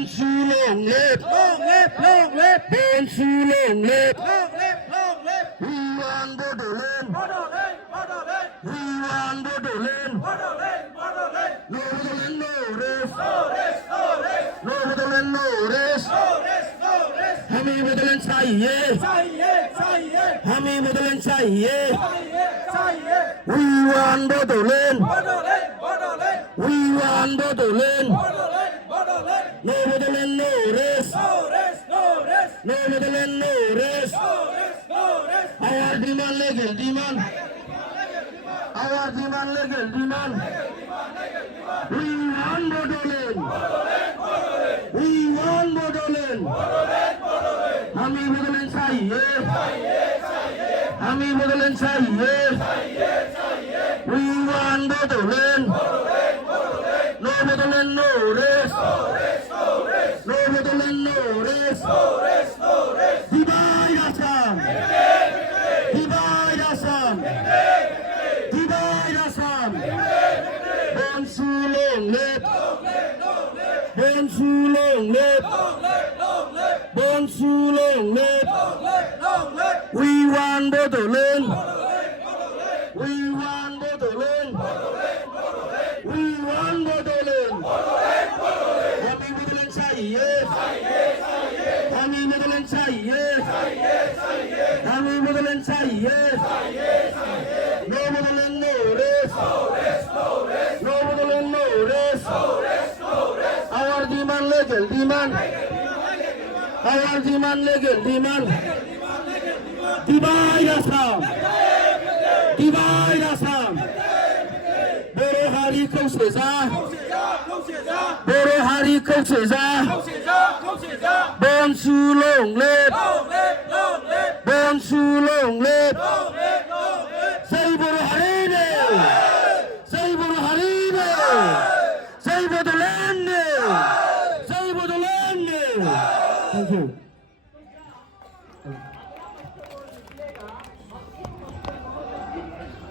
long live, long live, long live, Bonsu long live. long live, long live. We want Bodoland. Bodoland, Bodoland, We want Bodoland. Bodoland, Bodoland. No Bodoland, no rest. No rest, no rest, No Bodoland, no rest. no rest, no rest. हमें Bodoland चाहिए. चाहिए, चाहिए, हमें Bodoland चाहिए. चाहिए, चाहिए. We want Bodoland. Bodoland, Bodoland, We want Bodoland. Bodoland, Bodoland. No Bodoland, no rest. No rest, no rest, No Bodoland, no rest. no rest, no rest. Our demand legal demand. Our demand legal demand. We want Bodoland. We want Bodoland. हमें Bodoland चाहिए. हमें Bodoland चाहिए. We want Bodoland. No Bodoland, no rest. No Bodoland, no rest. Divide Assam. Divide Assam. Divide Assam. Bonsu long live. Bonsu long live. Long live, long live, Bonsu long live. long live, long live. We want Bodoland. Bodoland, Bodoland, We want Bodoland. We want Bodoland. हमें Bodoland चाहिए. हमें Bodoland चाहिए. हमें Bodoland चाहिए. No Bodoland, no rest. No Bodoland, no rest. Our demand legal demand. Our demand legal demand. Divide Assam. Divide Assam. Boro Hari खौसेजा. खौसेजा, Boro Hari खौसेजा. खौसेजा, खौसेजा. Bonsu long live. Long live, long live, Bonsu long live. long live, long live. Say Boro Hari ne. Say Boro Hari ne. Say Bodoland ne. Say Bodoland ne. Thank you.